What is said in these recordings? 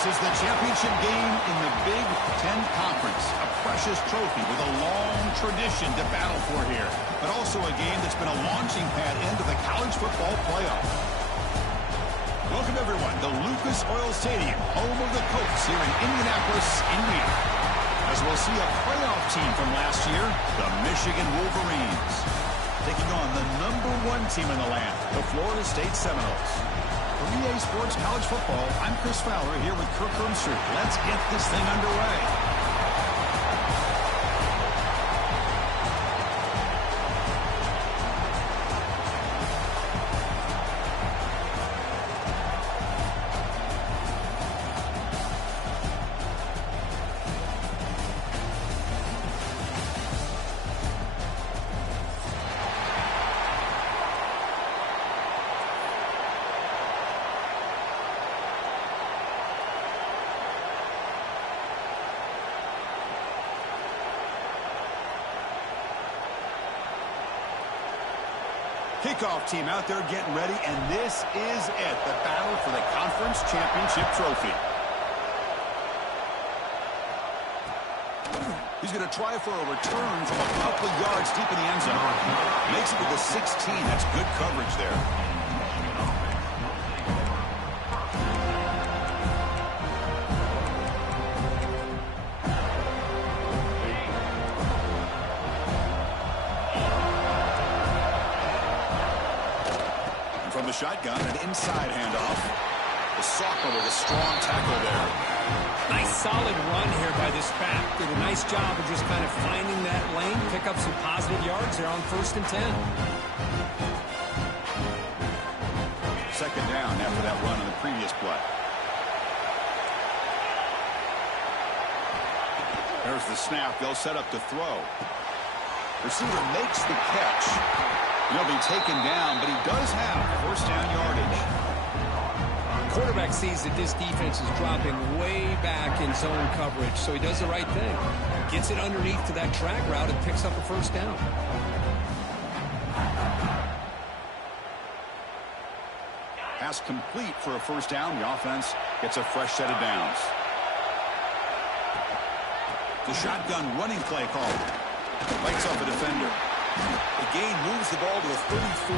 This is the championship game in the Big Ten Conference. A precious trophy with a long tradition to battle for here. But also a game that's been a launching pad into the college football playoff. Welcome, everyone, to Lucas Oil Stadium, home of the Colts here in Indianapolis, Indiana. As we'll see a playoff team from last year, the Michigan Wolverines, taking on the #1 team in the land, the Florida State Seminoles. For EA Sports College Football, I'm Chris Fowler here with Kirk Hermstreet. Let's get this thing underway. Kickoff team out there getting ready, and this is it, the battle for the conference championship trophy. He's going to try for a return from a couple of yards deep in the end zone. Makes it to the 16. That's good coverage there. From the shotgun, an inside handoff. The sophomore with a strong tackle there. Nice solid run here by this back. Did a nice job of just kind of finding that lane, pick up some positive yards there on 1st and 10. Second down after that run on the previous play. There's the snap. They'll set up to throw. Receiver makes the catch. He'll be taken down, but he does have first down yardage. Quarterback sees that this defense is dropping way back in zone coverage, so he does the right thing. Gets it underneath to that track route and picks up a first down. Pass complete for a first down. The offense gets a fresh set of downs. The shotgun running play call. Lights up a defender. The gain moves the ball to the 34.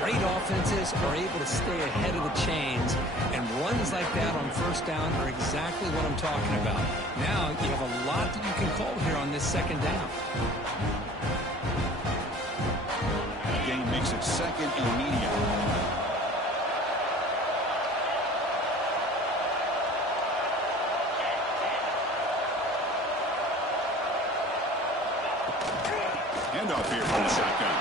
Great offenses are able to stay ahead of the chains, and runs like that on first down are exactly what I'm talking about. Now you have a lot that you can call here on this second down. The gain makes it second and medium. Handoff here from the shotgun.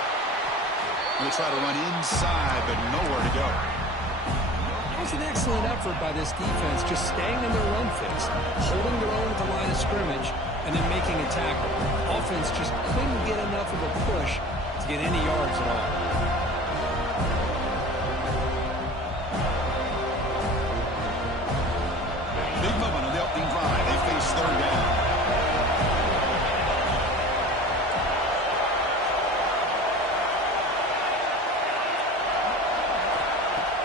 Going to try to run inside, but nowhere to go. It was an excellent effort by this defense, just staying in their run fix, holding their own at the line of scrimmage, and then making a tackle. Offense just couldn't get enough of a push to get any yards at all. Big moment on the opening drive. They face third down.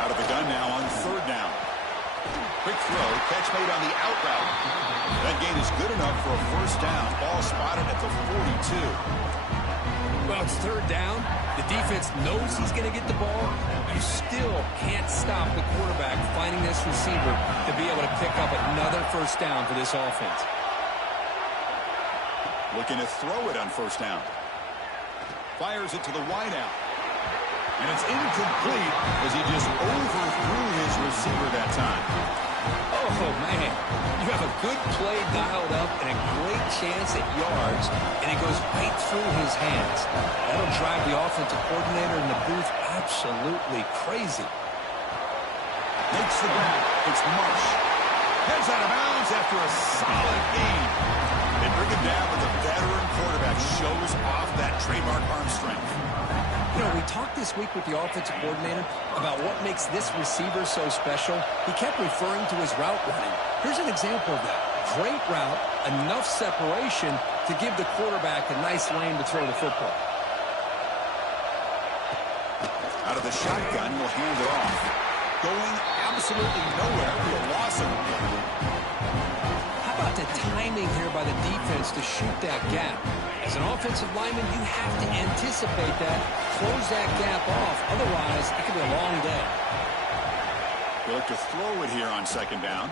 Out of the gun now on 3rd made on the out route. That gain is good enough for a first down. Ball spotted at the 42. Well, it's third down. The defense knows he's going to get the ball. You still can't stop the quarterback finding this receiver to be able to pick up another first down for this offense. Looking to throw it on first down. Fires it to the wideout. And it's incomplete as he just overthrew his receiver that time. Oh, man. You have a good play dialed up and a great chance at yards, and it goes right through his hands. That'll drive the offensive coordinator in the booth absolutely crazy. Makes the grab. It's Marsh. Heads out of bounds after a solid gain. They bring him down, but the veteran quarterback shows off that trademark arm strength. You know, we talked this week with the offensive coordinator about what makes this receiver so special. He kept referring to his route running. Here's an example of that. Great route, enough separation to give the quarterback a nice lane to throw the football. Out of the shotgun, will hand it off. Going absolutely nowhere. He'll loss him. How about the timing here by the defense to shoot that gap? As an offensive lineman, you have to anticipate that, close that gap off. Otherwise, it could be a long day. He'll look to throw it here on second down.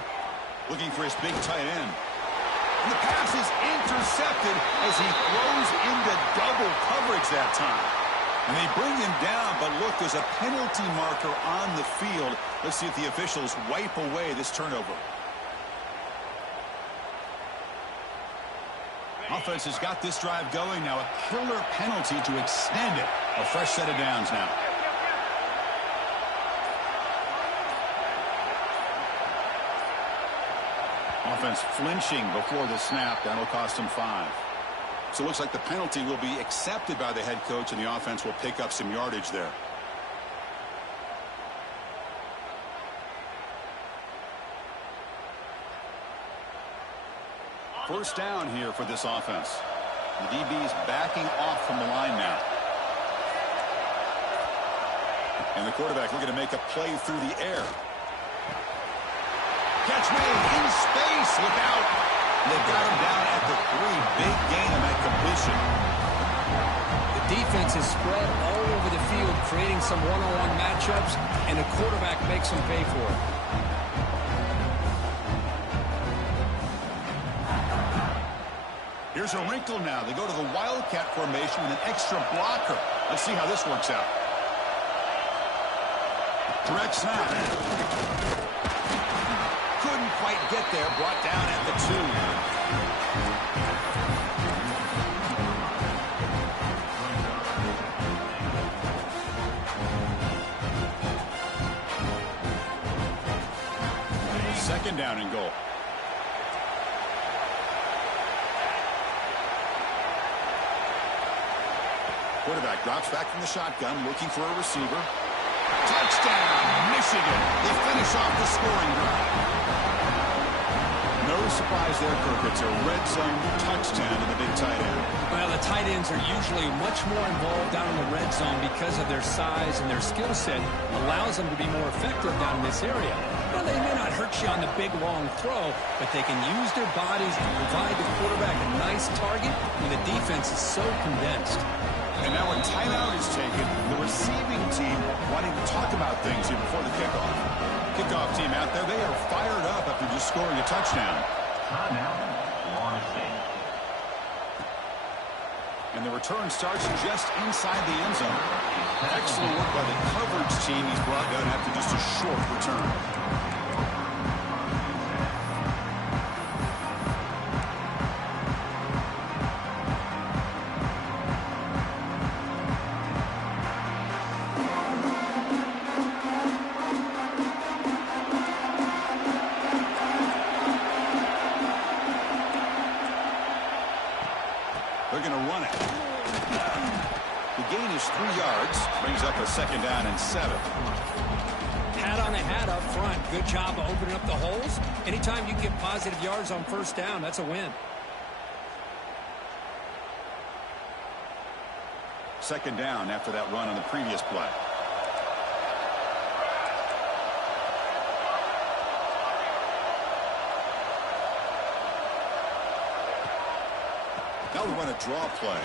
Looking for his big tight end. And the pass is intercepted as he throws into double coverage that time. And they bring him down, but look, there's a penalty marker on the field. Let's see if the officials wipe away this turnover. Offense has got this drive going. Now a killer penalty to extend it. A fresh set of downs now. Offense flinching before the snap. That'll cost him 5. So it looks like the penalty will be accepted by the head coach, and the offense will pick up some yardage there. First down here for this offense. The DB's backing off from the line now. And the quarterback looking to make a play through the air. Catch made in space. Look out. They got him down at the 3. Big gain on that completion. The defense is spread all over the field, creating some one-on-one matchups, and the quarterback makes them pay for it. Here's a wrinkle now. They go to the Wildcat formation with an extra blocker. Let's see how this works out. Direct snap. Couldn't quite get there. Brought down at the 2. Second down and goal. Quarterback drops back from the shotgun, looking for a receiver. Touchdown, Michigan. They finish off the scoring drive. No surprise there, Kirk. It's a red zone touchdown to the big tight end. Well, the tight ends are usually much more involved down in the red zone because of their size, and their skill set allows them to be more effective down in this area. Well, they may not hurt you on the big, long throw, but they can use their bodies to provide the quarterback a nice target when the defense is so condensed. And now a timeout is taken. The receiving team wanting to talk about things here before the kickoff. Kickoff team out there, they are fired up after just scoring a touchdown. And the return starts just inside the end zone. Excellent work by the coverage team. He's brought down after just a short return. They're going to run it. The gain is 3 yards. Brings up a second down and 7. Hat on a hat up front. Good job of opening up the holes. Anytime you get positive yards on first down, that's a win. Second down after that run on the previous play. Now we run a draw play.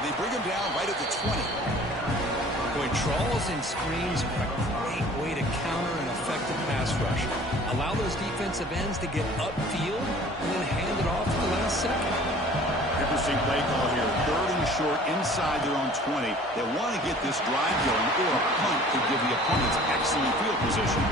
They bring him down right at the 20. Boy, draws and screens are a great way to counter an effective pass rush. Allow those defensive ends to get upfield and then hand it off at the last second. Interesting play call here. 3rd and short inside their own 20. They want to get this drive going, or a punt could give the opponents excellent field position.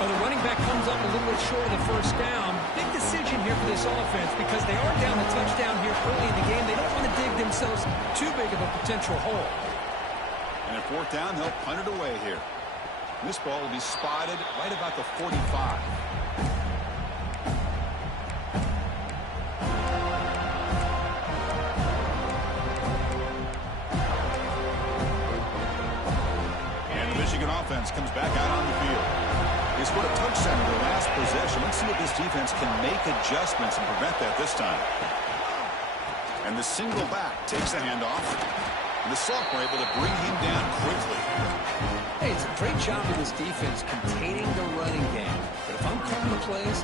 Well, the running back comes up a little bit short of the first down. Big decision here for this offense because they are down a touchdown here early in the game. They don't want to dig themselves too big of a potential hole. And at 4th down, they'll punt it away here. This ball will be spotted right about the 45. And the Michigan offense comes back out on the field. They scored a touchdown in their last possession. Let's see if this defense can make adjustments and prevent that this time. And the single back takes the handoff. And the sophomore able to bring him down quickly. Hey, it's a great job of this defense containing the running game. But if I'm calling the plays,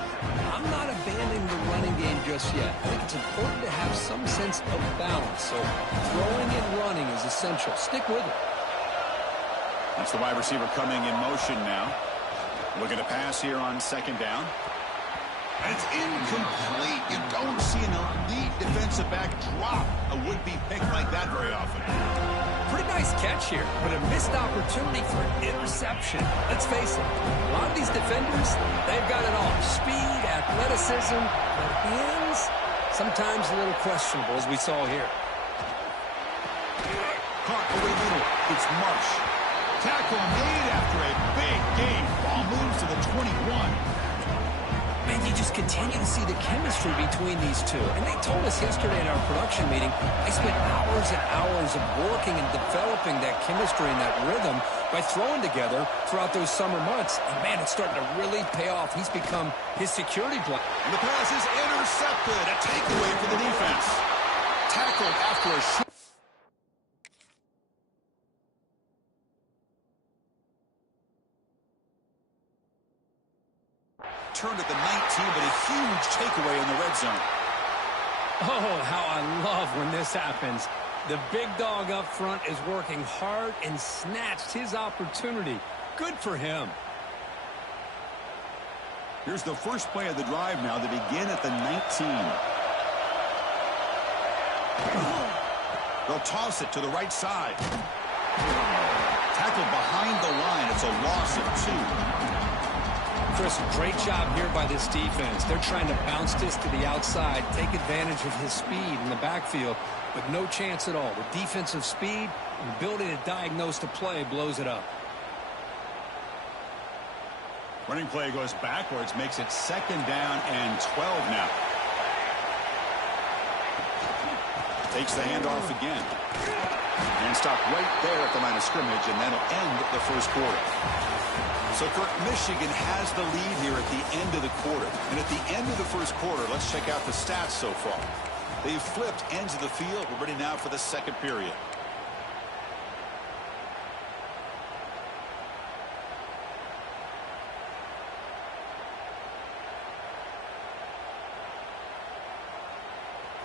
I'm not abandoning the running game just yet. I think it's important to have some sense of balance. So throwing and running is essential. Stick with it. That's the wide receiver coming in motion now. Looking to pass here on 2nd down. And it's incomplete. You don't see an elite defensive back drop a would-be pick like that very often. Pretty nice catch here, but a missed opportunity for an interception. Let's face it, a lot of these defenders, they've got it all. Speed, athleticism, but hands, sometimes a little questionable, as we saw here. Caught away middle. It's Marsh. Tackle made after a big game. Ball moves to the 21. Man, you just continue to see the chemistry between these two. And they told us yesterday in our production meeting, they spent hours and hours of working and developing that chemistry and that rhythm by throwing together throughout those summer months. And, man, it's starting to really pay off. He's become his security blanket. And the pass is intercepted. A takeaway for the defense. Tackled after a short. Turned at the 19, but a huge takeaway in the red zone. Oh, how I love when this happens. The big dog up front is working hard and snatched his opportunity. Good for him. Here's the first play of the drive now. They begin at the 19. They'll toss it to the right side. Tackled behind the line. It's a loss of 2. Chris, great job here by this defense. They're trying to bounce this to the outside, take advantage of his speed in the backfield, but no chance at all. The defensive speed and ability to diagnose the play blows it up. Running play goes backwards, makes it 2nd down and 12 now. Takes the handoff again. And stop right there at the line of scrimmage, and that'll end the first quarter. So, Kirk, Michigan has the lead here at the end of the quarter. And at the end of the first quarter, let's check out the stats so far. They've flipped ends of the field. We're ready now for the second period.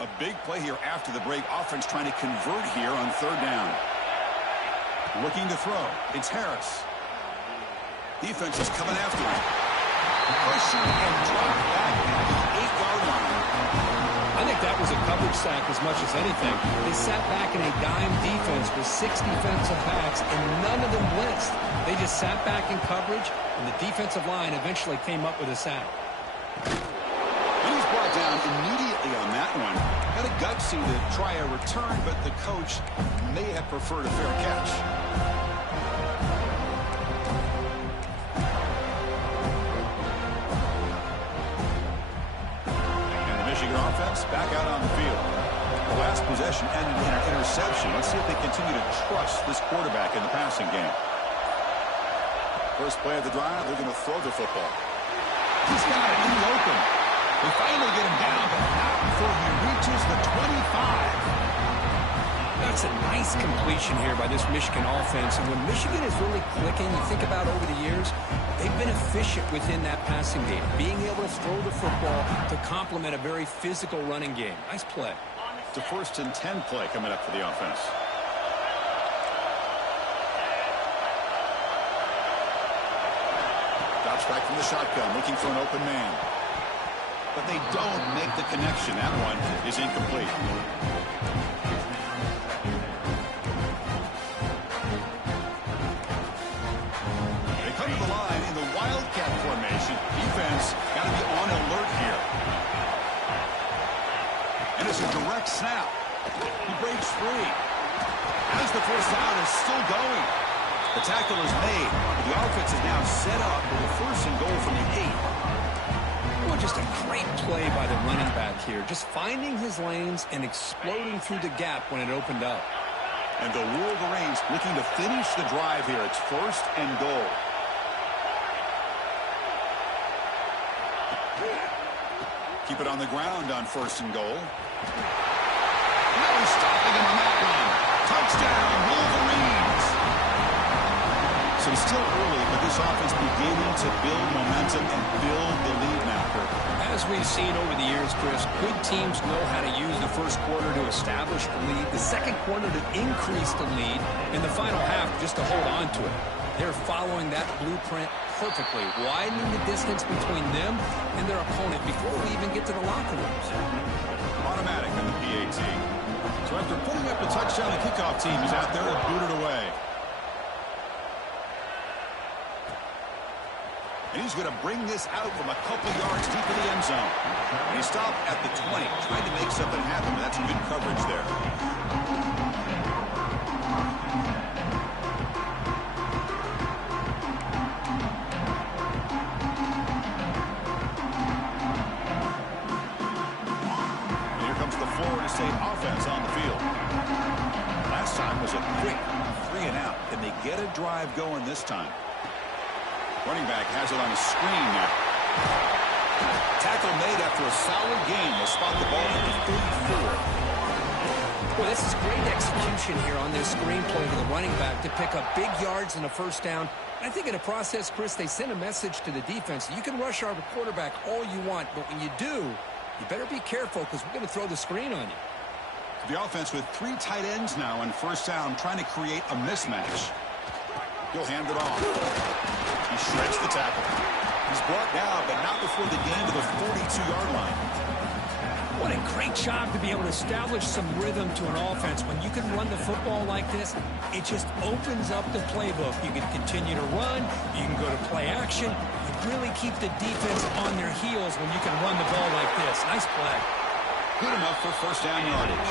A big play here after the break. Offense trying to convert here on 3rd down. Looking to throw. It's Harris. Defense is coming after him. Pressure and drop back at the 8-yard line. I think that was a coverage sack as much as anything. They sat back in a dime defense with 6 defensive backs, and none of them blitzed. They just sat back in coverage, and the defensive line eventually came up with a sack. And he's brought down immediately on that one. Had a gutsy to try a return, but the coach may have preferred a fair catch. Offense back out on the field. The last possession ended in an interception. Let's see if they continue to trust this quarterback in the passing game. First play of the drive, they're going to throw the football. He's got it in the open. They finally get him down, but not before he reaches the 25. That's That's a nice completion here by this Michigan offense. And when Michigan is really clicking, you think about over the years, they've been efficient within that passing game, being able to throw the football to complement a very physical running game. Nice play. It's a 1st and 10 play coming up for the offense. Drops back from the shotgun, looking for an open man. But they don't make the connection. That one is incomplete. They come to the line in the Wildcat formation. Defense got to be on alert here. And it's a direct snap. He breaks free. As the first down is still going. The tackle is made. The offense is now set up with a 1st and goal from the 8. Well, just a great play by the running back here. Just finding his lanes and exploding through the gap when it opened up. And the Wolverines looking to finish the drive here. It's 1st and goal. Keep it on the ground on 1st and goal. No stopping him on that one. Touchdown, Wolverines. So it's still early, but this offense beginning to build momentum and build the lead now, Kirk. As we've seen over the years, Chris, good teams know how to use the first quarter to establish the lead, the second quarter to increase the lead, and the final half just to hold on to it. They're following that blueprint perfectly, widening the distance between them and their opponent before we even get to the locker rooms. Automatic on the PAT. So after putting up a touchdown, the kickoff team is out there to boot it away. And he's going to bring this out from a couple yards deep in the end zone. And he stopped at the 20, trying to make something happen, but that's good coverage there. And here comes the Florida State offense on the field. Last time was a quick 3 and out. Can they get a drive going this time? Running back has it on a screen now. Tackle made after a solid gain. They'll spot the ball at the 34. Well, this is great execution here on this screen play to the running back to pick up big yards and a 1st down. I think in the process, Chris, they send a message to the defense. You can rush our quarterback all you want, but when you do, you better be careful because we're going to throw the screen on you. The offense with 3 tight ends now on 1st down, trying to create a mismatch. He'll hand it off. He shreds the tackle. He's brought down, but not before the gain to the 42-yard line. What a great job to be able to establish some rhythm to an offense. When you can run the football like this, it just opens up the playbook. You can continue to run. You can go to play action. You really keep the defense on their heels when you can run the ball like this. Nice play. Good enough for 1st down yardage.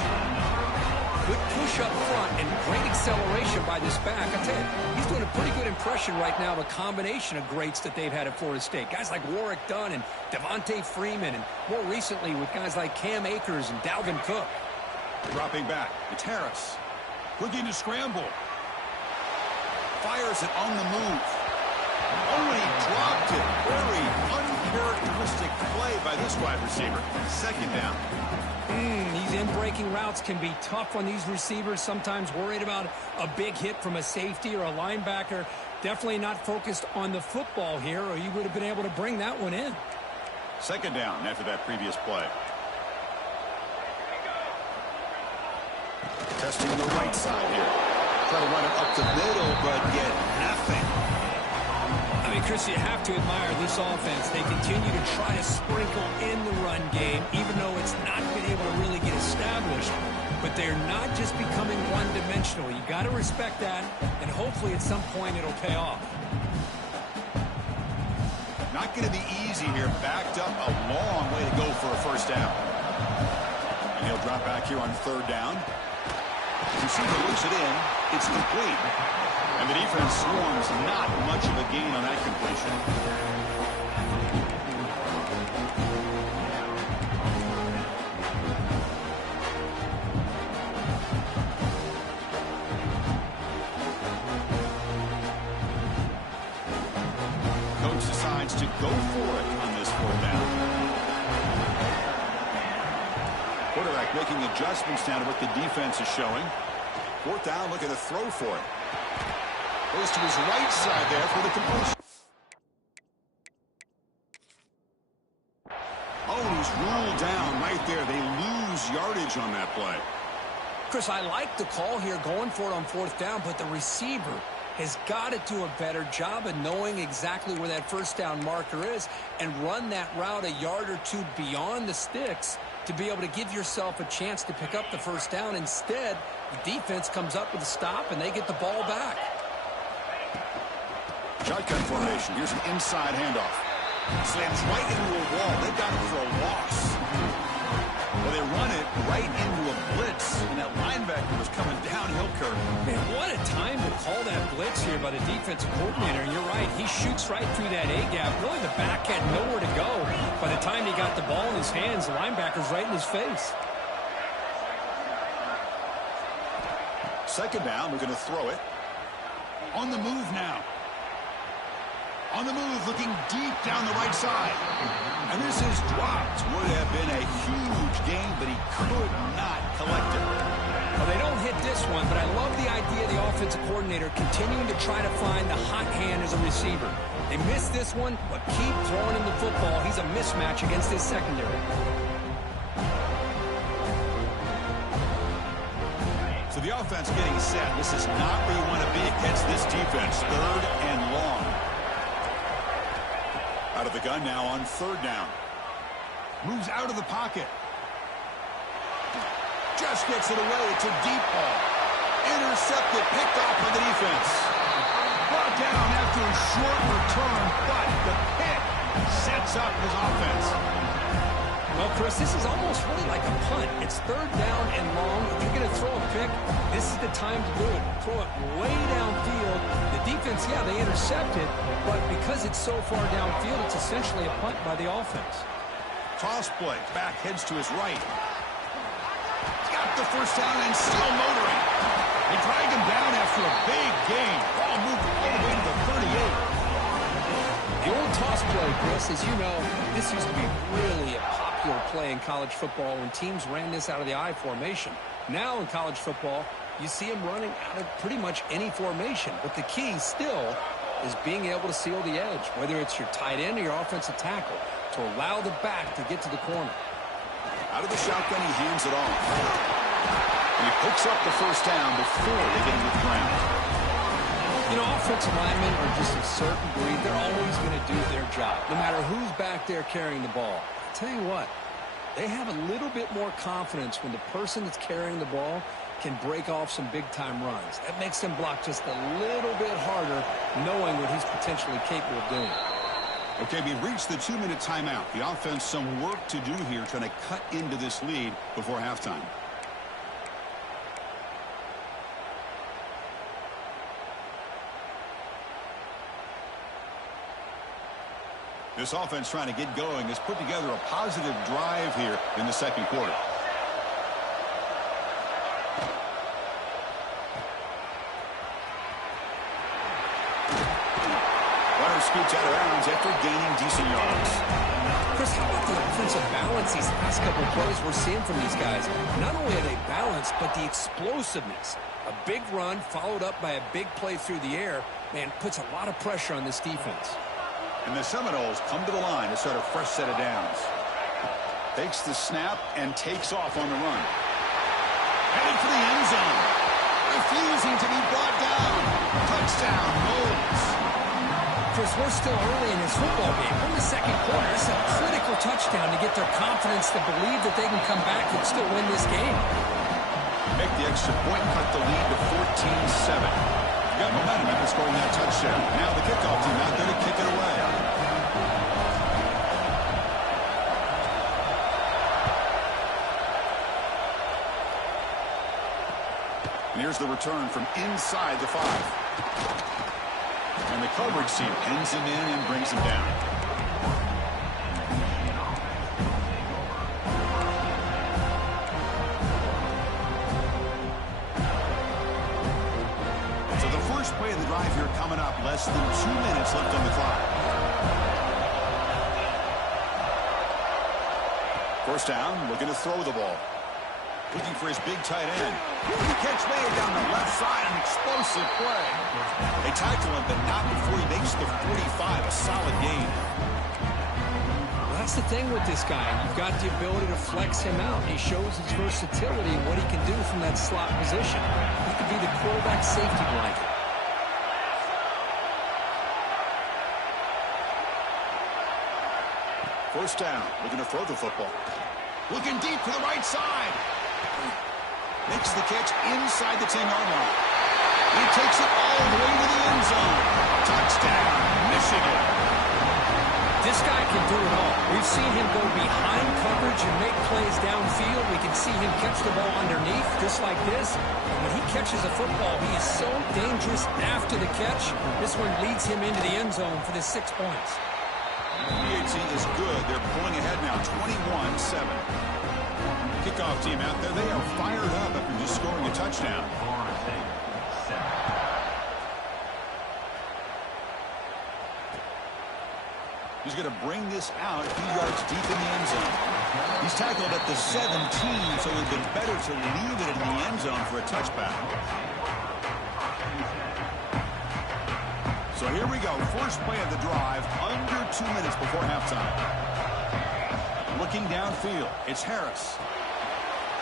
Good push up front and great acceleration by this back. I tell you, he's doing a pretty good impression right now of a combination of greats that they've had at Florida State. Guys like Warwick Dunn and Devontae Freeman, and more recently with guys like Cam Akers and Dalvin Cook. Dropping back, it's Harris. Looking to scramble. Fires it on the move. Oh, and he dropped it. Very uncharacteristic play by this wide receiver. 2nd down. These in-breaking routes can be tough on these receivers, sometimes worried about a big hit from a safety or a linebacker. Definitely not focused on the football here, or you would have been able to bring that one in. 2nd down after that previous play. Testing the right side here. Try to run it up the middle, but get nothing. I mean, Chris, you have to admire this offense. They continue to try to sprinkle in the run game, even though it's not been able to really get established. But they're not just becoming one-dimensional. You got to respect that, and hopefully at some point it'll pay off. Not going to be easy here. Backed up a long way to go for a 1st down. And he'll drop back here on 3rd down. Receiver looks it in. It's complete. And the defense swarms not much of a gain on that completion. Coach decides to go for it on this 4th down. Quarterback making adjustments now to what the defense is showing. Fourth down, looking to throw for it. Goes to his right side there for the completion. Oh, he's ruled down right there. They lose yardage on that play. Chris, I like the call here going for it on fourth down, but the receiver has got to do a better job of knowing exactly where that first down marker is and run that route a yard or two beyond the sticks to be able to give yourself a chance to pick up the first down. Instead, the defense comes up with a stop and they get the ball back. Shotgun formation. Here's an inside handoff. Slams right into a wall. They've got it for a loss. Well, they run it right into a blitz, and that linebacker was coming downhill, Kirk. Man, what a time to call that blitz here by the defensive coordinator. And you're right, he shoots right through that A-gap. Really, the back had nowhere to go. By the time he got the ball in his hands, the linebacker's right in his face. Second down, we're going to throw it. On the move now. On the move, looking deep down the right side. And this is dropped. Would have been a huge gain, but he could not collect it. Well, they don't hit this one, but I love the idea of the offensive coordinator continuing to try to find the hot hand as a receiver. They missed this one, but keep throwing him the football. He's a mismatch against his secondary. So the offense getting set. This is not where you want to be against this defense. Third and long. Out of the gun now on third down. Moves out of the pocket. Just gets it away. It's a deep ball. Intercepted, picked off by the defense. Brought down after a short return, but the pick sets up his offense. Well, Chris, this is almost really like a punt. It's third down and long. If you're going to throw a pick, this is the time to do it. Throw it way downfield. The defense, yeah, they intercept it, but because it's so far downfield, it's essentially a punt by the offense. Toss play. Back heads to his right. Got the first down and still motoring. They drag him down after a big gain. Ball moved all the way to the 38. The old toss play, Chris, as you know, this used to be really a popular play in college football when teams ran this out of the I formation. Now in college football, you see them running out of pretty much any formation. But the key still is being able to seal the edge, whether it's your tight end or your offensive tackle, to allow the back to get to the corner. Out of the shotgun, he hands it off. And he picks up the first down before they get him to the ground. You know, offensive linemen are just a certain breed. They're always going to do their job, no matter who's back there carrying the ball. I'll tell you what, they have a little bit more confidence when the person that's carrying the ball can break off some big-time runs. That makes them block just a little bit harder, knowing what he's potentially capable of doing. Okay, we reached the 2-minute timeout. The offense some work to do here, trying to cut into this lead before halftime. This offense trying to get going has put together a positive drive here in the second quarter. Runner scoots out of bounds after gaining decent yards. Chris, how about the offensive balance these last couple of plays we're seeing from these guys? Not only are they balanced, but the explosiveness. A big run followed up by a big play through the air, man, puts a lot of pressure on this defense. And the Seminoles come to the line to start a fresh set of downs. Takes the snap and takes off on the run. Headed for the end zone. Refusing to be brought down. Touchdown, Noles. Chris, we're still early in this football game. We're in the second quarter. This is a critical touchdown to get their confidence to believe that they can come back and still win this game. Make the extra point, cut the lead to 14-7. Got momentum after scoring that touchdown. Now the kickoff team out there to kick it away. And here's the return from inside the 5. And the coverage team pins him in and brings him down. Play of the drive here coming up. Less than 2 minutes left on the clock. First down, looking to throw the ball. Looking for his big tight end. Catch made down the left side, an explosive play. They tackle him, but not before he makes the 45, a solid gain. Well, that's the thing with this guy. You've got the ability to flex him out. He shows his versatility and what he can do from that slot position. He could be the quarterback safety blanket. First down, looking to throw the football. Looking deep to the right side. Makes the catch inside the 10-yard line. He takes it all the way to the end zone. Touchdown, Michigan. This guy can do it all. We've seen him go behind coverage and make plays downfield. We can see him catch the ball underneath, just like this. When he catches a football, he is so dangerous after the catch. This one leads him into the end zone for the 6 points. PAT is good. They're pulling ahead now, 21-7. Kickoff team out there. They are fired up after just scoring a touchdown. He's going to bring this out a few yards deep in the end zone. He's tackled at the 17, so it would have been better to leave it in the end zone for a touchback. So here we go. First play of the drive, under 2 minutes before halftime. Looking downfield, it's Harris.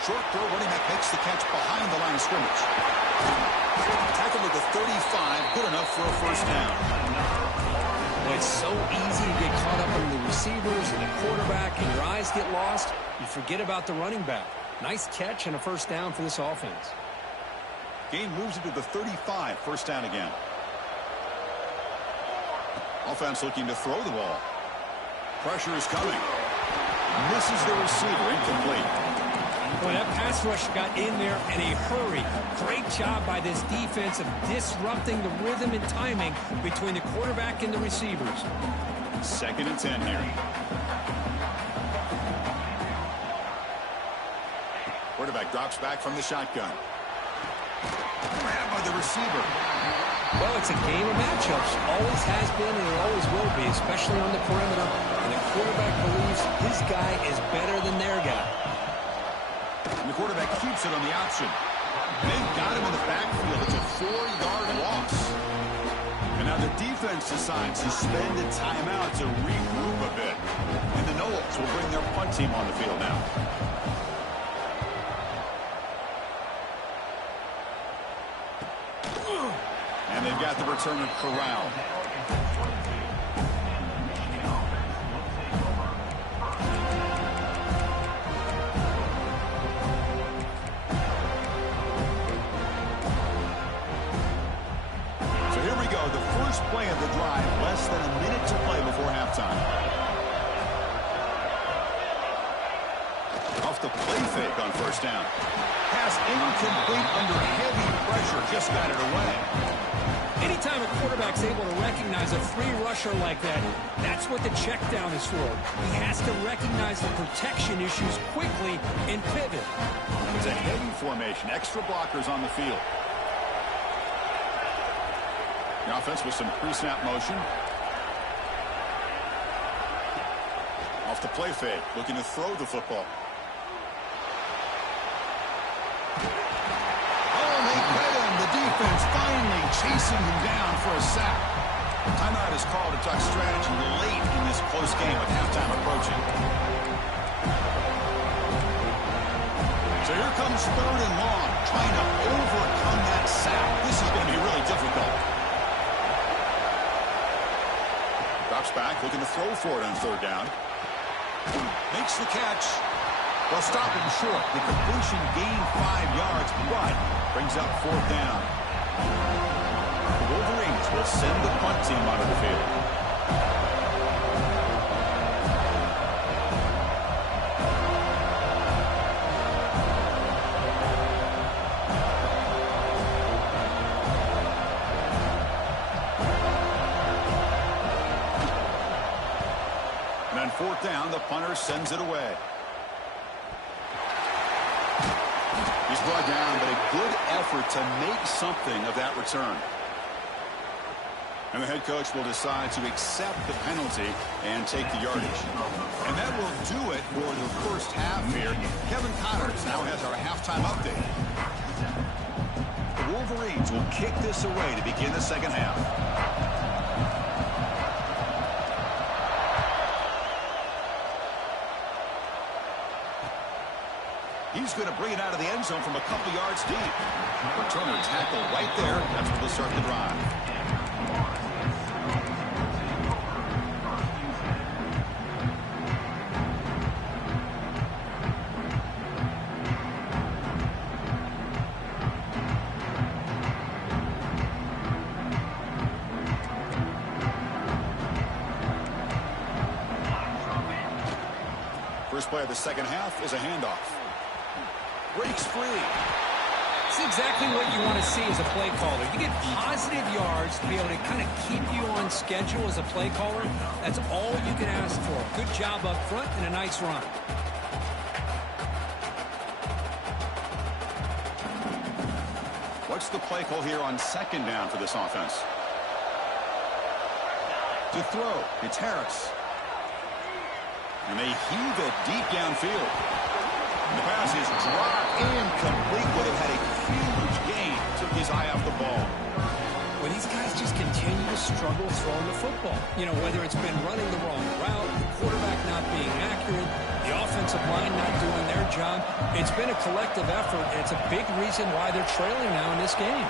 Short throw, running back makes the catch behind the line of scrimmage. Tackled at the 35, good enough for a first down. Well, it's so easy to get caught up in the receivers and the quarterback, and your eyes get lost. You forget about the running back. Nice catch and a first down for this offense. Game moves into the 35, first down again. Offense looking to throw the ball. Pressure is coming. Misses the receiver, incomplete. Boy, that pass rush got in there in a hurry. Great job by this defense of disrupting the rhythm and timing between the quarterback and the receivers. 2nd and 10 here. Quarterback drops back from the shotgun. Grabbed by the receiver. Well, it's a game of matchups. Always has been and it always will be, especially on the perimeter. And the quarterback believes his guy is better than their guy. And the quarterback keeps it on the option. They've got him in the backfield. It's a 4-yard loss. And now the defense decides to spend a timeout to regroup a bit. And the Noles will bring their punt team on the field now. And they've got the return of Corral. So here we go. The first play of the drive. Less than a minute to play before halftime. Off the play fake on first down. Pass incomplete under heavy pressure. Just got it away. Anytime a quarterback's able to recognize a free rusher like that, that's what the check down is for. He has to recognize the protection issues quickly and pivot. It's a heavy formation. Extra blockers on the field. The offense with some pre-snap motion. Off the play fake. Looking to throw the football. Defense finally chasing him down for a sack. Timeout is called to talk strategy late in this close game with halftime approaching. So here comes 3rd and long, trying to overcome that sack. This is going to be really difficult. Drops back, looking to throw for it on 3rd down. Makes the catch. They'll stop him short. The completion gained 5 yards, but brings up 4th down. The Wolverines will send the punt team onto the field. And on 4th down, the punter sends it away. He's brought down, but a good effort to make something of that return. And the head coach will decide to accept the penalty and take the yardage. And that will do it for the first half here. Kevin Connors now has our halftime update. The Wolverines will kick this away to begin the second half. He's going to bring it out of the end zone from a couple yards deep. Returner tackle right there. That's where they'll start the drive. First play of the second half is a handoff. Breaks free. It's exactly what you want to see as a play caller. You get positive yards to be able to kind of keep you on schedule as a play caller. That's all you can ask for. Good job up front and a nice run. What's the play call here on second down for this offense? To throw, it's Harris. And they heave it deep downfield. The pass is dropped incomplete. Would have had a huge gain. Took his eye off the ball. Well, these guys just continue to struggle throwing the football. You know, whether it's been running the wrong route, the quarterback not being accurate, the offensive line not doing their job. It's been a collective effort, and it's a big reason why they're trailing now in this game.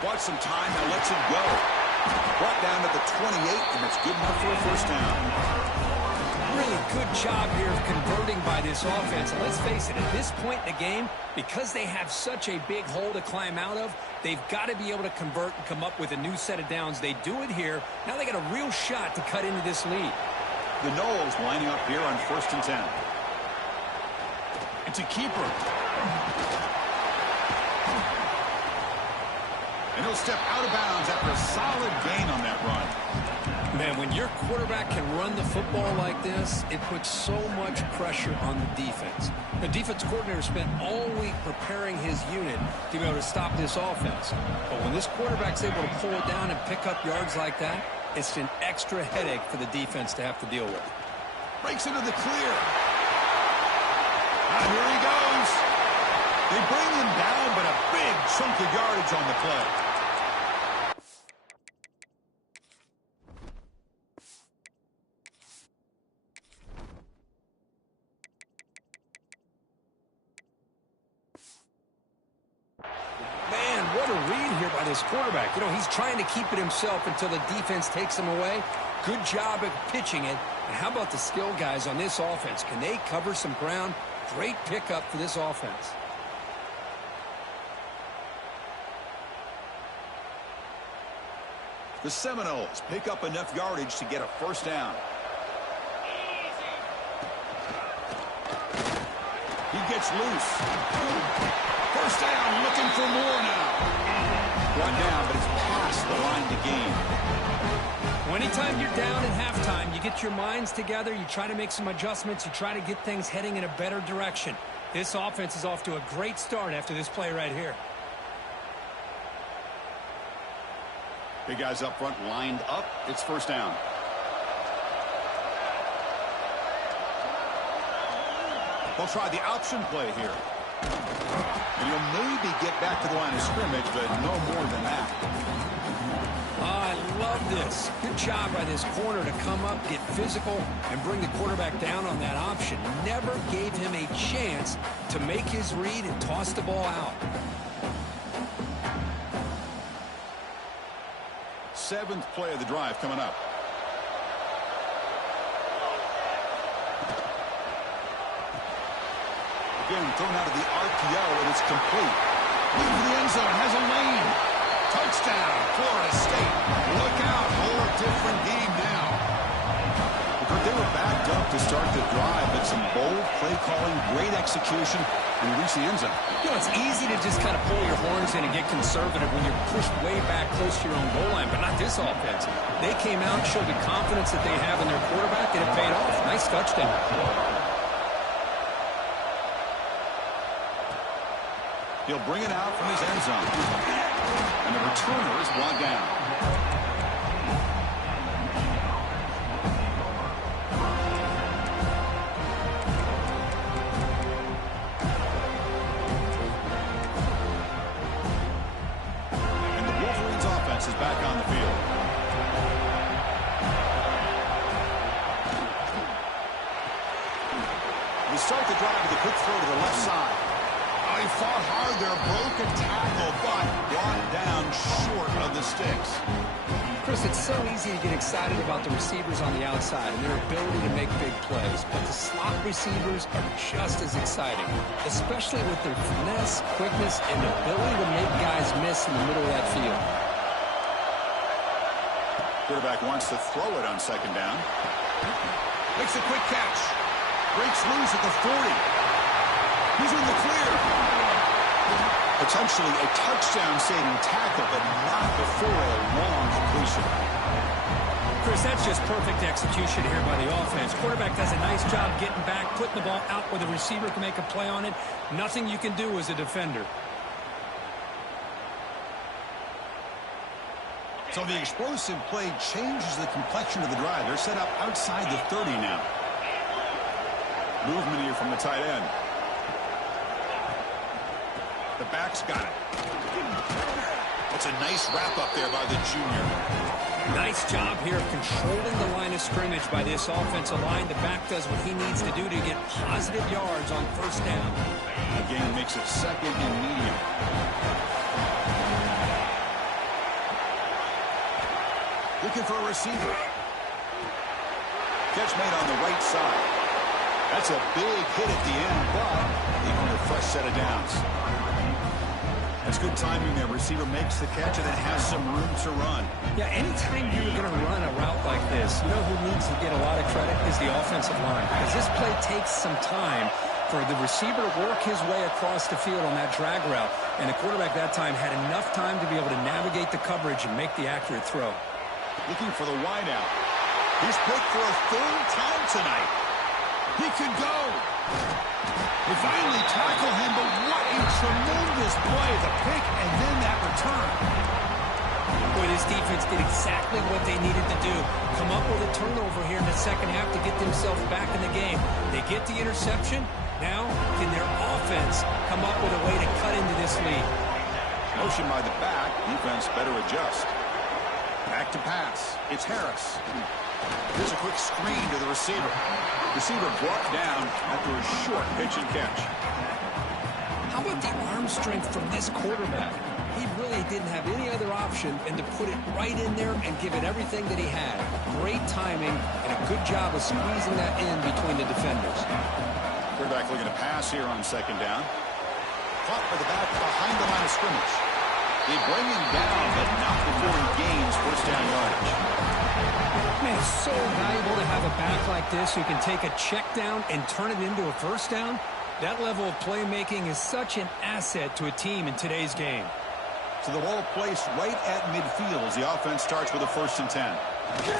Bought some time, now lets it go. Brought down to the 28, and it's good enough for a first down. Really good job here of converting by this offense. And let's face it, at this point in the game, because they have such a big hole to climb out of, they've got to be able to convert and come up with a new set of downs. They do it here. Now they got a real shot to cut into this lead. The Knowles lining up here on 1st and 10. It's a keeper. And he'll step out of bounds after a solid gain on that run. Man, when your quarterback can run the football like this, it puts so much pressure on the defense. The defense coordinator spent all week preparing his unit to be able to stop this offense. But when this quarterback's able to pull it down and pick up yards like that, it's an extra headache for the defense to have to deal with. Breaks into the clear. And here he goes. They bring him down, but a big chunk of yardage on the play. Quarterback, you know, he's trying to keep it himself until the defense takes him away. Good job at pitching it. And how about the skill guys on this offense? Can they cover some ground? Great pickup for this offense. The Seminoles pick up enough yardage to get a first down. He gets loose. First down, looking for more now. Brought down, but it's past the line to gain. Well, anytime you're down at halftime, you get your minds together, you try to make some adjustments, you try to get things heading in a better direction. This offense is off to a great start after this play right here. Big guys up front lined up. It's first down. They'll try the option play here. And he'll maybe get back to the line of scrimmage, but no more than that. Oh, I love this. Good job by this corner to come up, get physical, and bring the quarterback down on that option. Never gave him a chance to make his read and toss the ball out. 7th play of the drive coming up. Again, thrown out of the RPO, and it's complete. Into the end zone, has a lane. Touchdown, Florida State. Look out, whole different game now. Because they were backed up to start the drive, but some bold play calling, great execution, and reach the end zone. You know, it's easy to just kind of pull your horns in and get conservative when you're pushed way back close to your own goal line, but not this offense. They came out and showed the confidence that they have in their quarterback, and it paid off. Nice touchdown. He'll bring it out from his end zone. And the returner is brought down. And the Wolverines offense is back on the field. They start the drive with a quick throw to the left side. Oh, he fought hard there, broke a tackle, but brought down short of the sticks. Chris, it's so easy to get excited about the receivers on the outside and their ability to make big plays, but the slot receivers are just as exciting, especially with their finesse, quickness, and ability to make guys miss in the middle of that field. Quarterback wants to throw it on second down. Makes a quick catch. Breaks loose at the 40. He's in the clear. Potentially a touchdown-saving tackle, but not before a long completion. Chris, that's just perfect execution here by the offense. Quarterback does a nice job getting back, putting the ball out where the receiver can make a play on it. Nothing you can do as a defender. So the explosive play changes the complexion of the drive. They're set up outside the 30 now. Movement here from the tight end. The back's got it. That's a nice wrap-up there by the junior. Nice job here of controlling the line of scrimmage by this offensive line. The back does what he needs to do to get positive yards on first down. Again, makes it second and medium. Looking for a receiver. Catch made on the right side. That's a big hit at the end, but they earn a fresh set of downs. That's good timing there. Receiver makes the catch and then has some room to run. Yeah, anytime you're going to run a route like this, you know who needs to get a lot of credit is the offensive line. Because this play takes some time for the receiver to work his way across the field on that drag route. And the quarterback that time had enough time to be able to navigate the coverage and make the accurate throw. Looking for the wideout. He's picked for a third time tonight. He could go. They finally tackle him, but what a tremendous play. The pick and then that return. Boy, this defense did exactly what they needed to do. Come up with a turnover here in the second half to get themselves back in the game. They get the interception. Now, can their offense come up with a way to cut into this lead? Motion by the back. Defense better adjust. Back to pass. It's Harris. Here's a quick screen to the receiver. Receiver brought down after a short pitch and catch. How about the arm strength from this quarterback? He really didn't have any other option than to put it right in there and give it everything that he had. Great timing and a good job of squeezing that in between the defenders. Quarterback looking to pass here on second down. Caught by the back behind the line of scrimmage. They bring him down, but not before he gains first down yardage. Man, it's so valuable to have a back like this who can take a check down and turn it into a first down. That level of playmaking is such an asset to a team in today's game. So the ball placed right at midfield as the offense starts with a 1st and 10.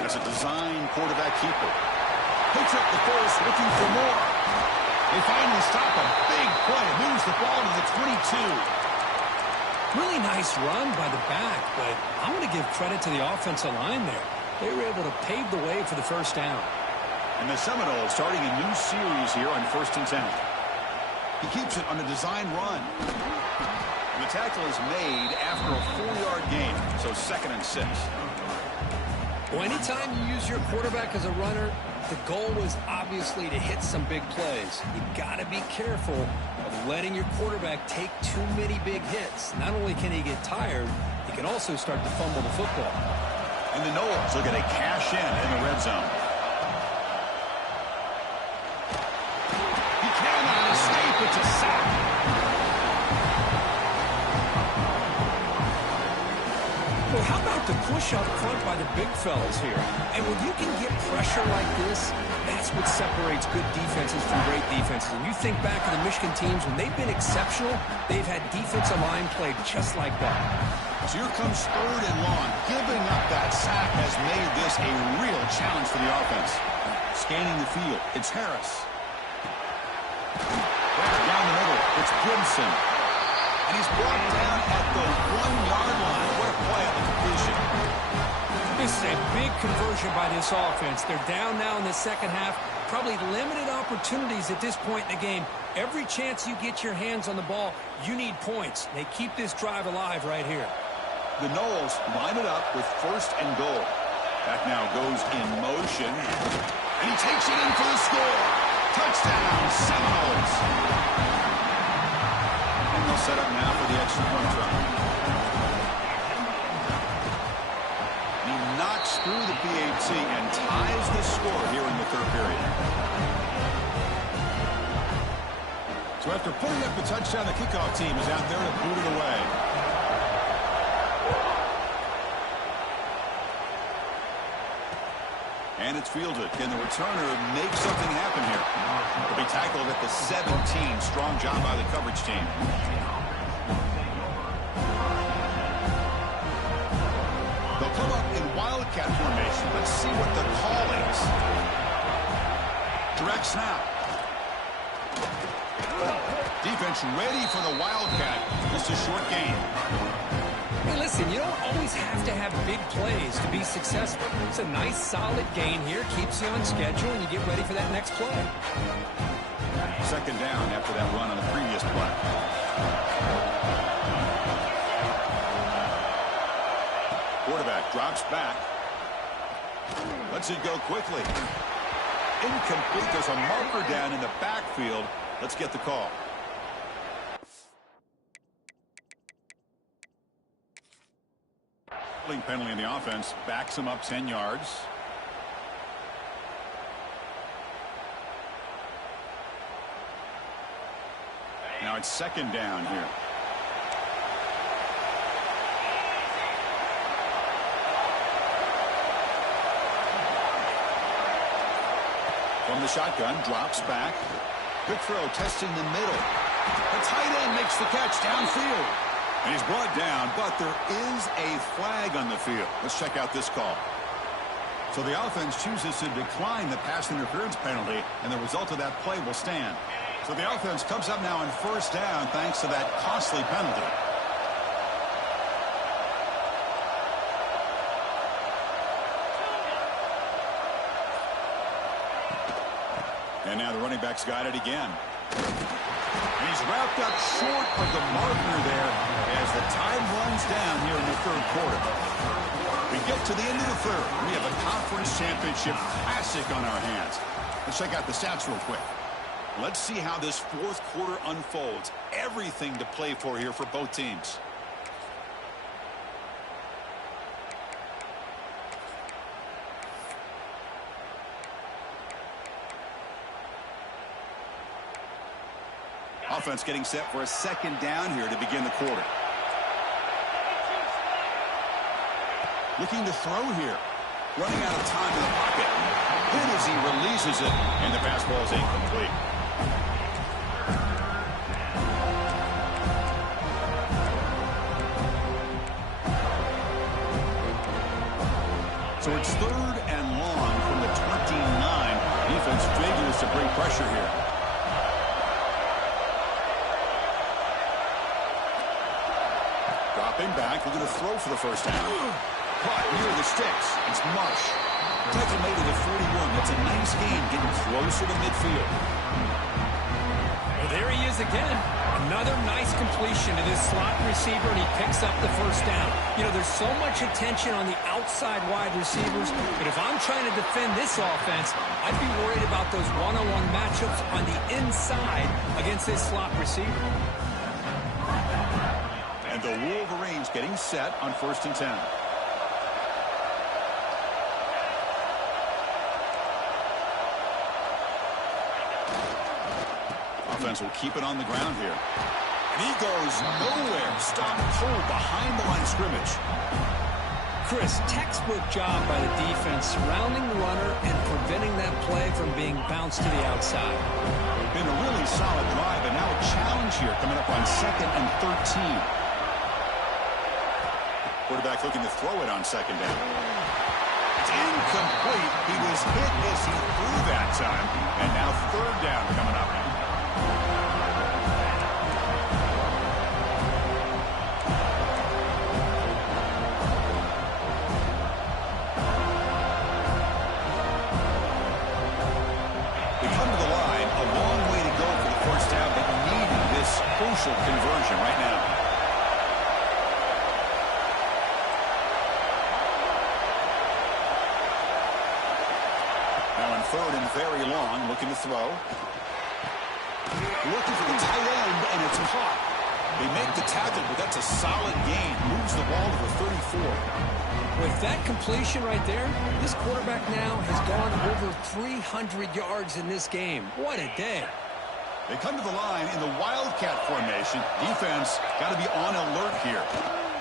That's a design quarterback keeper. Picks up the first, looking for more. They finally stop a big play. Moves the ball to the 22. Really nice run by the back, but I'm going to give credit to the offensive line there. They were able to pave the way for the first down. And the Seminoles starting a new series here on 1st and 10. He keeps it on a design run. And the tackle is made after a 4-yard gain, so 2nd and 6. Well, anytime you use your quarterback as a runner, the goal was obviously to hit some big plays. You got to be careful of letting your quarterback take too many big hits. Not only can he get tired, he can also start to fumble the football. And the Noles look at a cash in the red zone. He cannot escape. It's a sack. Well, how about the push up front by the big fellas here? And when you can get pressure like this, that's what separates good defenses from great defenses. And you think back to the Michigan teams, when they've been exceptional, they've had defensive line play just like that. So here comes 3rd and long. Giving up that sack has made this a real challenge for the offense. Scanning the field, it's Harris. Down the middle, it's Gibson. And he's brought down at the 1-yard line. What a play on the completion. This is a big conversion by this offense. They're down now in the second half. Probably limited opportunities at this point in the game. Every chance you get your hands on the ball, you need points. They keep this drive alive right here. The Noles line it up with 1st and goal. That now goes in motion. And he takes it in for the score. Touchdown, Seminoles. And they'll set up now for the extra point try. He knocks through the PAT and ties the score here in the 3rd period. So after putting up the touchdown, the kickoff team is out there to boot it away. And it's fielded. Can the returner make something happen here? He'll be tackled at the 17. Strong job by the coverage team. They'll come up in wildcat formation. Let's see what the call is. Direct snap. Defense ready for the wildcat. Just a short gain. Hey, listen, you don't always have to have big plays to be successful. It's a nice, solid gain here. Keeps you on schedule, and you get ready for that next play. 2nd down after that run on the previous play. Quarterback drops back. Lets it go quickly. Incomplete. There's a marker down in the backfield. Let's get the call. Penalty in the offense backs him up 10 yards. Now it's 2nd down here. From the shotgun, drops back. Quick throw, testing the middle. The tight end makes the catch downfield. And he's brought down, but there is a flag on the field. Let's check out this call. So the offense chooses to decline the pass interference penalty, and the result of that play will stand. So the offense comes up now on 1st down thanks to that costly penalty. And now the running back's got it again. And he's wrapped up short of the marker there as the time runs down here in the 3rd quarter. We get to the end of the 3rd. We have a conference championship classic on our hands. Let's check out the stats real quick. Let's see how this 4th quarter unfolds. Everything to play for here for both teams. Offense getting set for a 2nd down here to begin the quarter. Looking to throw here. Running out of time in the pocket. Then as he releases it, and the pass ball is incomplete. So it's 3rd and long from the 29. Defense figures to bring pressure here. Dropping back, we're going to throw for the 1st down. Caught near the sticks. It's Marsh. Tackle made it at 41. That's a nice gain, getting closer to midfield. Well, there he is again. Another nice completion to this slot receiver, and he picks up the 1st down. You know, there's so much attention on the outside wide receivers, but if I'm trying to defend this offense, I'd be worried about those one-on-one matchups on the inside against this slot receiver. And the Wolverines getting set on 1st and 10. Offense will keep it on the ground here. And he goes nowhere. Stop cold behind the line of scrimmage. Chris, textbook job by the defense surrounding the runner and preventing that play from being bounced to the outside. Been a really solid drive, and now a challenge here coming up on 2nd and 13. Quarterback looking to throw it on 2nd down. It's incomplete. He was hit as he threw that time. And now 3rd down coming up. crucial conversion right now. Now on 3rd and very long, looking to throw. Looking for the tight end, and it's caught. They make the tackle, but that's a solid gain. Moves the ball to the 34. With that completion right there, this quarterback now has gone over 300 yards in this game. What a day. They come to the line in the Wildcat formation. Defense got to be on alert here.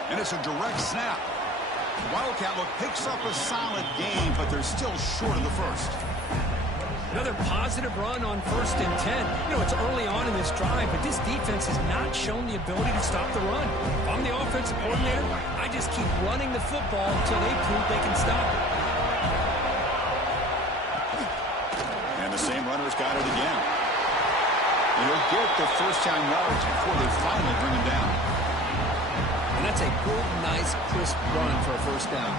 And it's a direct snap. The Wildcat look picks up a solid gain, but they're still short of the first. Another positive run on 1st and 10. You know, it's early on in this drive, but this defense has not shown the ability to stop the run. If I'm the offensive coordinator, I just keep running the football until they prove they can stop it. And the same runner's got it again. And he'll get the first down yards before they finally bring him down. And that's a good, nice, crisp run for a first down.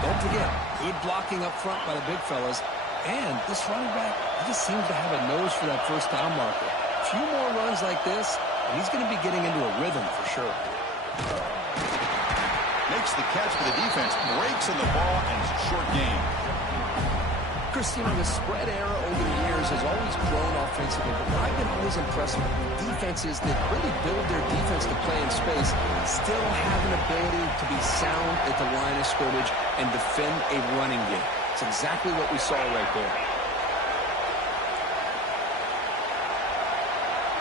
Don't forget, good blocking up front by the big fellas. And this running back, he just seems to have a nose for that first down marker. A few more runs like this, and he's going to be getting into a rhythm for sure. Makes the catch for the defense, breaks in the ball, and it's a short gain. Chris, you know, the spread era over the years has always grown offensively, but what I've been always impressed with defenses that really build their defense to play in space still have an ability to be sound at the line of scrimmage and defend a running game. It's exactly what we saw right there.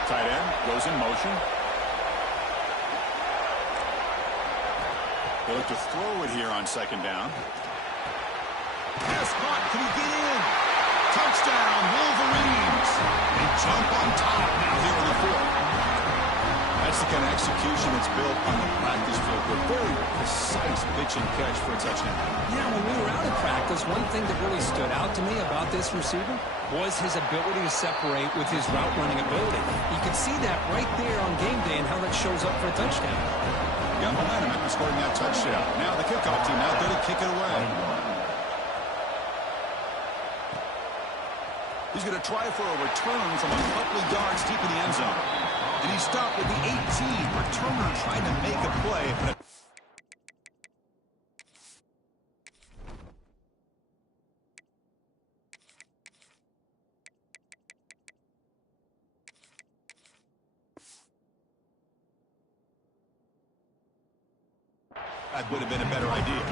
Tight end goes in motion. They look to throw it here on 2nd down. Pass caught. Can he get in? Touchdown, Wolverines. They jump on top now here in the 4th. That's the kind of execution that's built on the practice field. A very precise pitch and catch for a touchdown. Yeah, when we were out in practice, one thing that really stood out to me about this receiver was his ability to separate with his route running ability. You can see that right there on game day and how that shows up for a touchdown. Got momentum after scoring that touchdown. Now the kickoff team out there to kick it away. He's going to try for a return from a couple of yards deep in the end zone. And he stopped with the 18. Returner trying to make a play. But that would have been a better idea.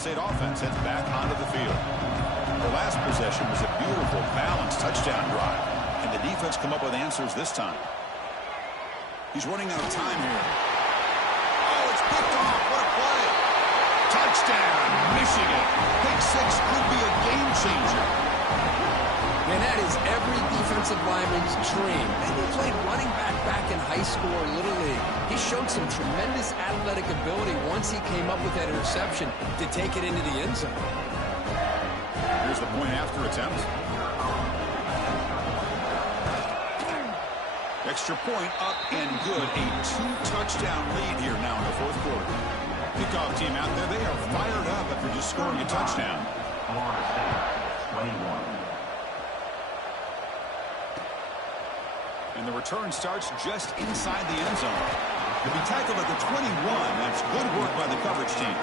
State offense heads back onto the field. The last possession was a beautiful, balanced touchdown drive, and the defense come up with answers this time. He's running out of time here. Oh, it's picked off. What a play. Touchdown, Michigan. Pick 6 could be a game changer. And that is every defensive lineman's dream. And he played running back in high school or Little League. He showed some tremendous athletic ability once he came up with that interception to take it into the end zone. Here's the point after attempt. Extra point up and good. A 2-touchdown lead here now in the 4th quarter. Kickoff team out there, they are fired up after just scoring a touchdown. Florida State, 21. And the return starts just inside the end zone. He'll be tackled at the 21. That's good work by the coverage team.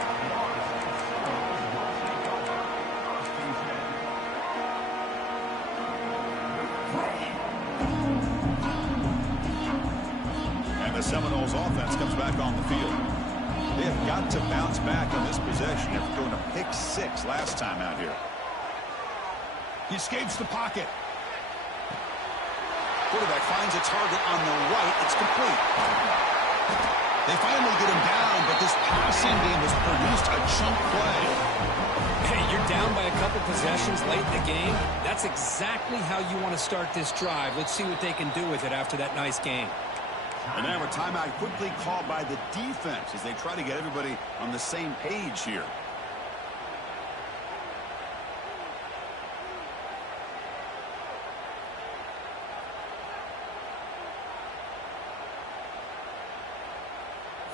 And the Seminoles offense comes back on the field. They have got to bounce back on this possession after throwing a pick 6 last time out here. He escapes the pocket. Quarterback finds a target on the right. It's complete. They finally get him down, but this passing game has produced a chunk play. Hey, you're down by a couple possessions late in the game. That's exactly how you want to start this drive. Let's see what they can do with it after that nice game. And now a timeout quickly called by the defense as they try to get everybody on the same page here.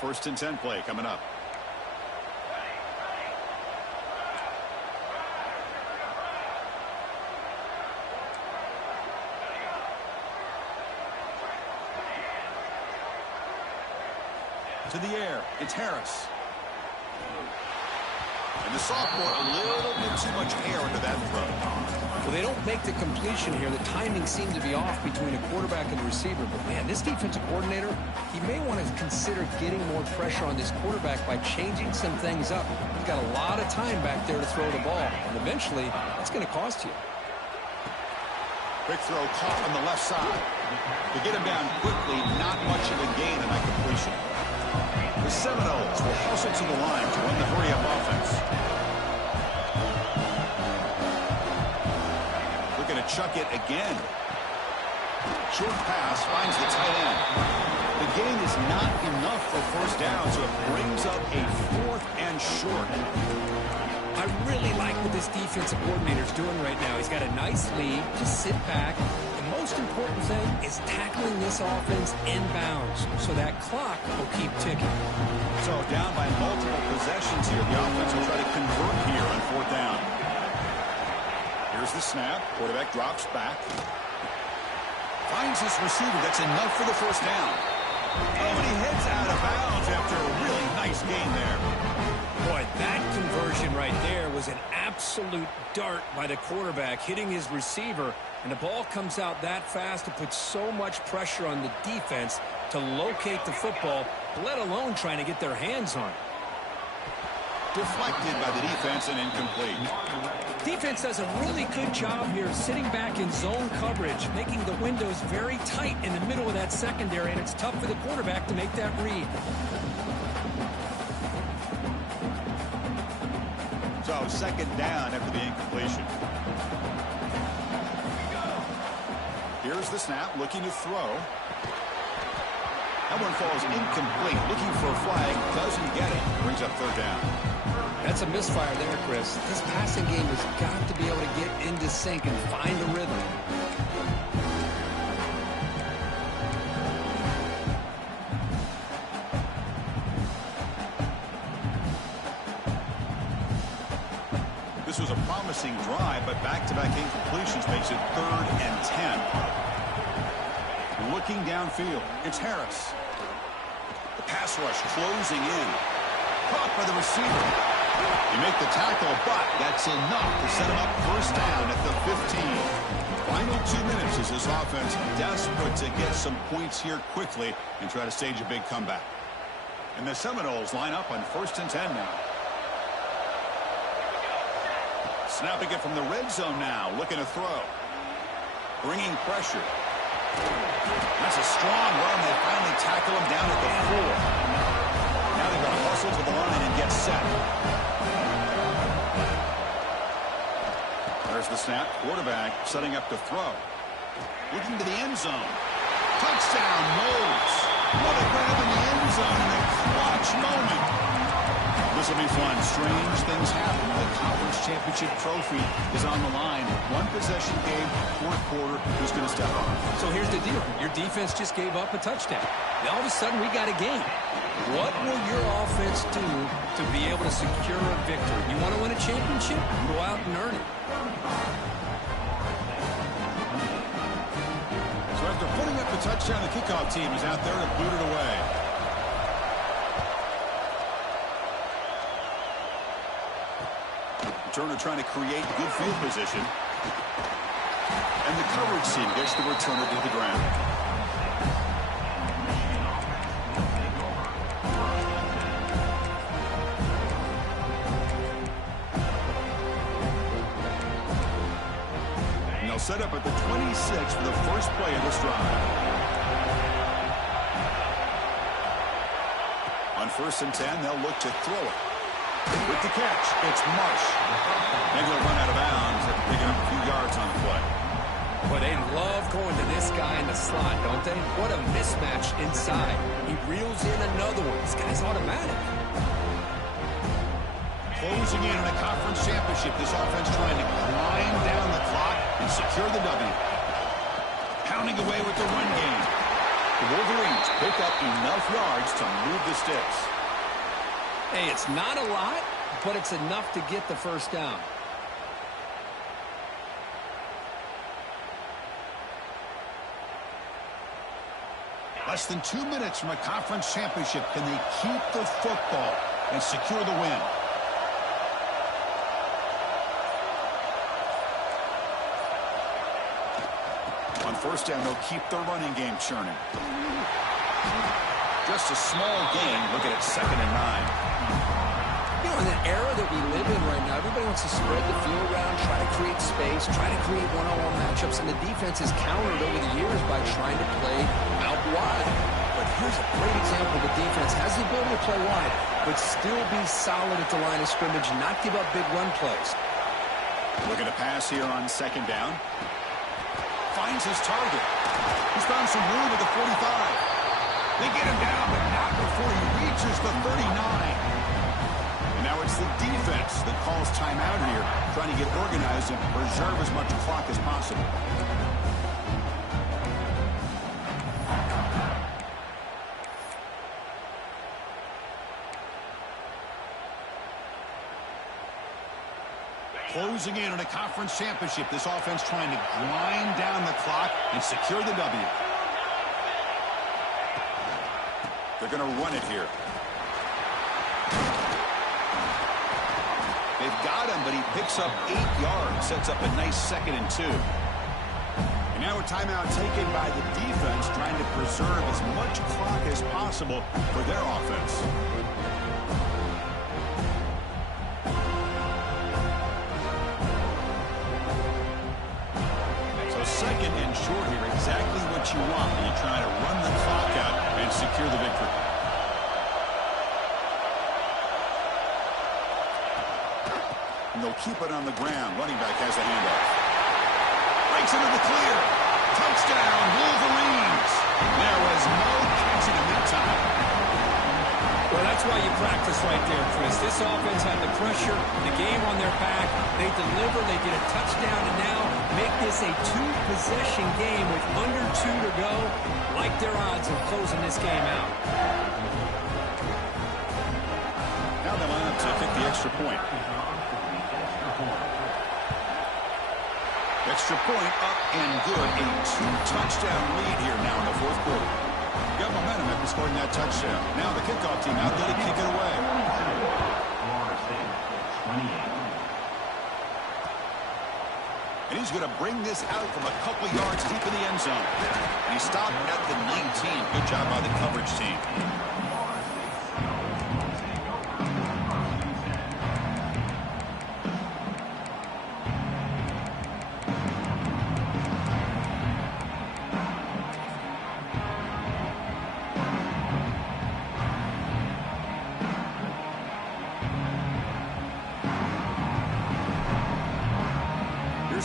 first and 10 play coming up. To the air, it's Harris. And the sophomore, a little bit too much air into that throw. Well, they don't make the completion here. The timing seemed to be off between a quarterback and the receiver. But, man, this defensive coordinator, he may want to consider getting more pressure on this quarterback by changing some things up. He's got a lot of time back there to throw the ball. And eventually, that's going to cost you. Quick throw caught on the left side. To get him down quickly, not much of a gain in that completion. The Seminoles will hustle to the line to run the hurry-up offense. Looking to chuck it again. Short pass finds the tight end. The gain is not enough for first down, so it brings up a 4th and short. I really like what this defensive coordinator's doing right now. He's got a nice lead. Just sit back. The most important thing is tackling this offense inbounds so that clock will keep ticking. So down by multiple possessions here. The offense will try to convert here on 4th down. Here's the snap. Quarterback drops back. Finds his receiver. That's enough for the first down. Oh, and he heads out of bounds after a really nice gain there. Boy, that conversion right there was an absolute dart by the quarterback, hitting his receiver, and the ball comes out that fast to put so much pressure on the defense to locate the football, let alone trying to get their hands on it. Deflected by the defense and incomplete. Defense does a really good job here sitting back in zone coverage, making the windows very tight in the middle of that secondary, and it's tough for the quarterback to make that read. So 2nd down after the incompletion. Here's the snap, looking to throw. That one falls incomplete, looking for a flag, doesn't get it. Brings up 3rd down. That's a misfire there, Chris. This passing game has got to be able to get into sync and find a rhythm. This was a promising drive, but back-to-back incompletions makes it 3rd and 10. Looking downfield, it's Harris. The pass rush closing in. Caught by the receiver. You make the tackle, but that's enough to set him up first down at the 15. Final 2 minutes as this offense desperate to get some points here quickly and try to stage a big comeback. And the Seminoles line up on 1st and 10 now. Snapping it from the red zone now, looking to throw. Bringing pressure. That's a strong run. They finally tackle him down at the 4. Now they're going to hustle to the line and get set. There's the snap. Quarterback setting up to throw. Looking to the end zone. Touchdown, Moles. What a grab in the end zone in a clutch moment. This will be fun. Strange things happen. The conference championship trophy is on the line. 1 possession game, 4th quarter. Who's going to step up? So here's the deal. Your defense just gave up a touchdown. Now all of a sudden we got a game. What will your offense do to be able to secure a victory? You want to win a championship? Go out and earn it. So after putting up the touchdown, the kickoff team is out there to boot it away. Returner trying to create good field position. And the coverage team gets the returner to the ground. And they'll set up at the 26 for the first play of this drive. On 1st and 10, they'll look to throw it. With the catch, it's Marsh. Maybe they'll run out of bounds after picking up a few yards on the play. But they love going to this guy in the slot, don't they? What a mismatch inside. He reels in another one. This guy's automatic. Closing in a conference championship, this offense trying to climb down the clock and secure the W. Pounding away with the run game. The Wolverines pick up enough yards to move the sticks. Hey, it's not a lot, but it's enough to get the first down. Less than 2 minutes from a conference championship. Can they keep the football and secure the win? On first down, they'll keep their running game churning. Just a small gain. Look at it, 2nd and 9. You know, in the era that we live in right now, everybody wants to spread the field around, try to create space, try to create one-on-one matchups, and the defense is countered over the years by trying to play out wide. But here's a great example. The defense has the ability to play wide, but still be solid at the line of scrimmage, not give up big run plays. Looking to pass here on 2nd down. Finds his target. He's found some room at the 45. They get him down, but not before he reaches the 39. And now it's the defense that calls timeout here, trying to get organized and preserve as much clock as possible. Closing in on a conference championship, this offense trying to grind down the clock and secure the W. They're going to run it here. They've got him, but he picks up 8 yards, sets up a nice 2nd and 2. And now a timeout taken by the defense, trying to preserve as much clock as possible for their offense. Second and short here, exactly what you want when you're trying to run the clock out and secure the victory. And they'll keep it on the ground. Running back has the handoff. Breaks into the clear. Touchdown, Wolverines. There was no catching him that time. Well, that's why you practice right there, Chris. This offense had the pressure, the game on their back. They deliver, they get a touchdown, and now make this a 2-possession game with under 2 to go. Like their odds of closing this game out. Now they line up to kick the extra point. Extra point up and good. A 2-touchdown lead here now in the 4th quarter. Got momentum after scoring that touchdown. Now the kickoff team out there to kick it away. And he's going to bring this out from a couple yards deep in the end zone. And he stopped at the 19. Good job by the coverage team.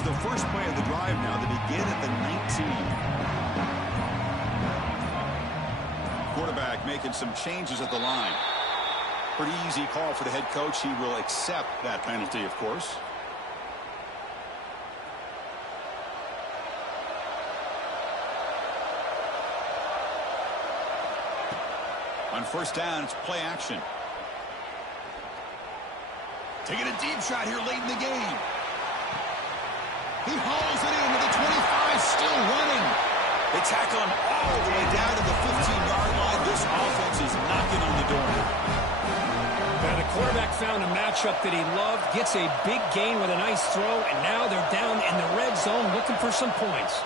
The first play of the drive now. They begin at the 19. Quarterback making some changes at the line. Pretty easy call for the head coach. He will accept that penalty, of course. On first down, it's play action. Taking a deep shot here late in the game. He hauls it in to the 25, still running. They tackle him all the way down to the 15-yard line. This offense is knocking on the door. Now the quarterback found a matchup that he loved, gets a big gain with a nice throw, and now they're down in the red zone looking for some points.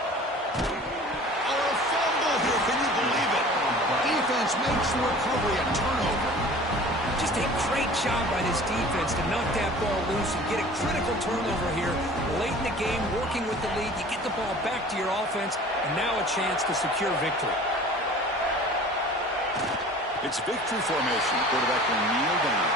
Oh, a fumble here. Can you believe it? Defense makes the recovery a turnover. Just a great job by this defense to knock that ball loose and get a critical turnover here late in the game, working with the lead. You get the ball back to your offense, and now a chance to secure victory. It's victory formation. Quarterback will kneel down.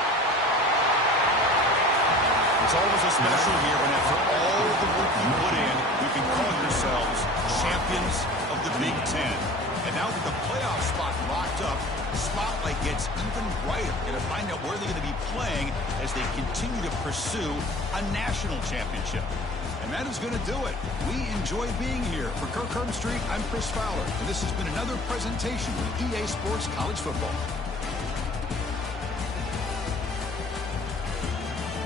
It's always a special year when after all the work you put in, you can call yourselves champions of the Big Ten. And now that the playoff spot locked up, the spotlight gets even brighter. Going to find out where they're going to be playing as they continue to pursue a national championship. And that is going to do it. We enjoy being here. For Kirk Street, I'm Chris Fowler, and this has been another presentation with EA Sports College Football.